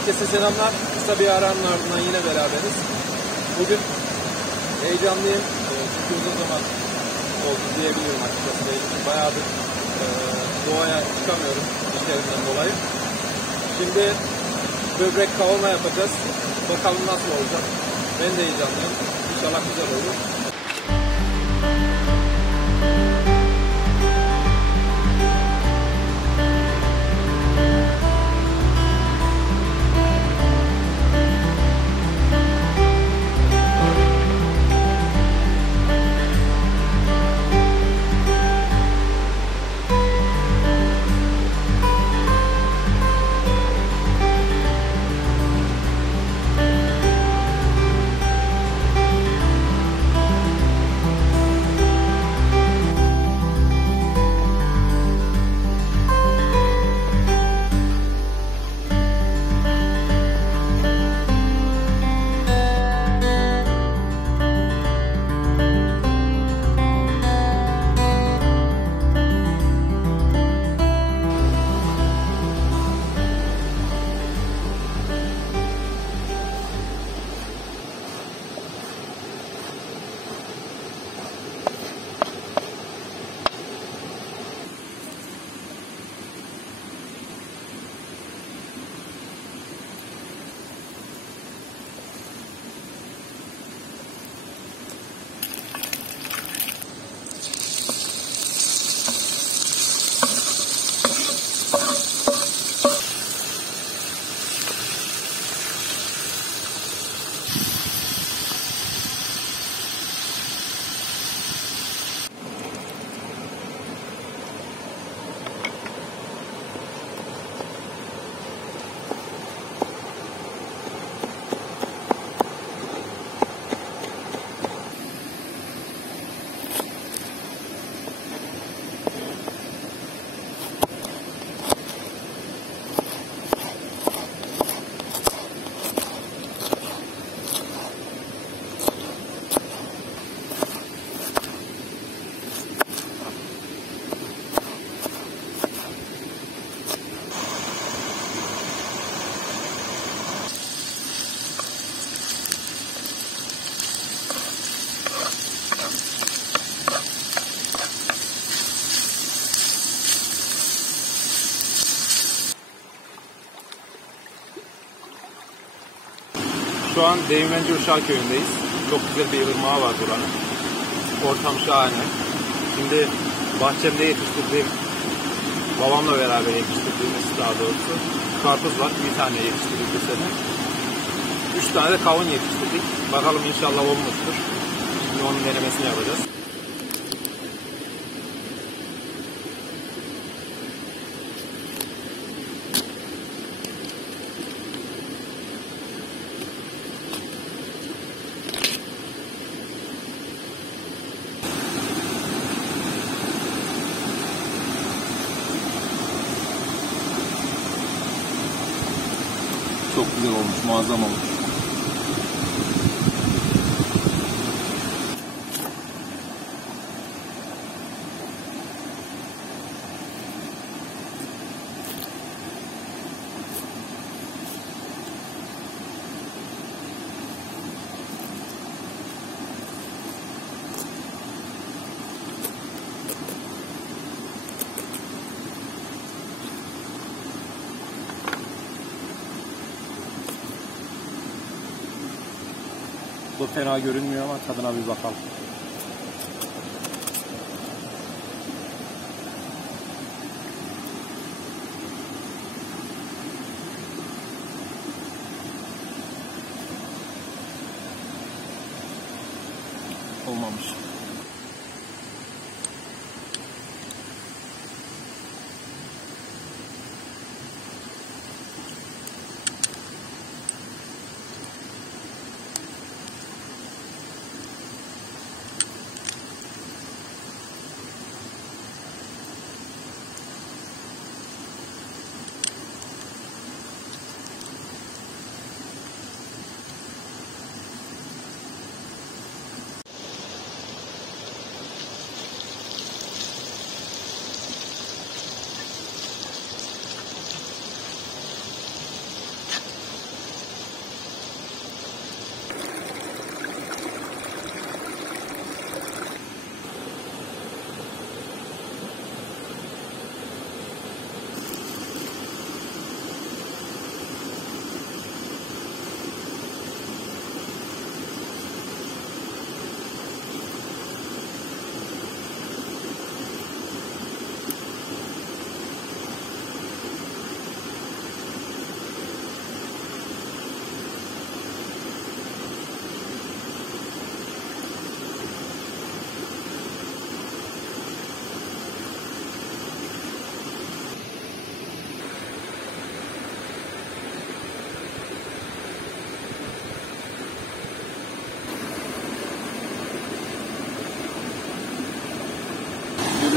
Herkese selamlar. Kısa bir aranın ardından yine beraberiz. Bugün heyecanlıyım. Çünkü uzun zaman oldu diyebilirim açıkçası. Bayağıdır doğaya çıkamıyorum işlerimden dolayı. Şimdi böbrek kavurma yapacağız. Bakalım nasıl olacak. Ben de heyecanlıyım. İnşallah güzel olur. Şu an Değirmenci Uşağı köyündeyiz. Çok güzel bir ırmağı var buranın. Ortam şahane. Şimdi bahçemde yetiştirdiğim, babamla beraber yetiştirdiğimiz daha doğrusu karpuz var. Bir tane yetiştirdik bu sene. 3 tane de kavun yetiştirdik. Bakalım inşallah olmuştur. Şimdi onun denemesini yapacağız. Çok güzel olmuş, muazzam olmuş. Bu fena görünmüyor ama tadına bir bakalım. Olmamış.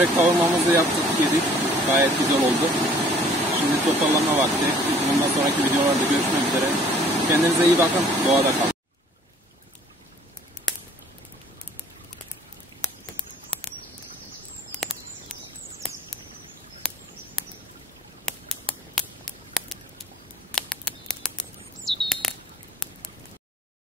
Börek kavurmamızı yaptık, yedik. Gayet güzel oldu. Şimdi toparlanma vakti. Bundan sonraki videolarda görüşmek üzere. Kendinize iyi bakın. Doğada kalın.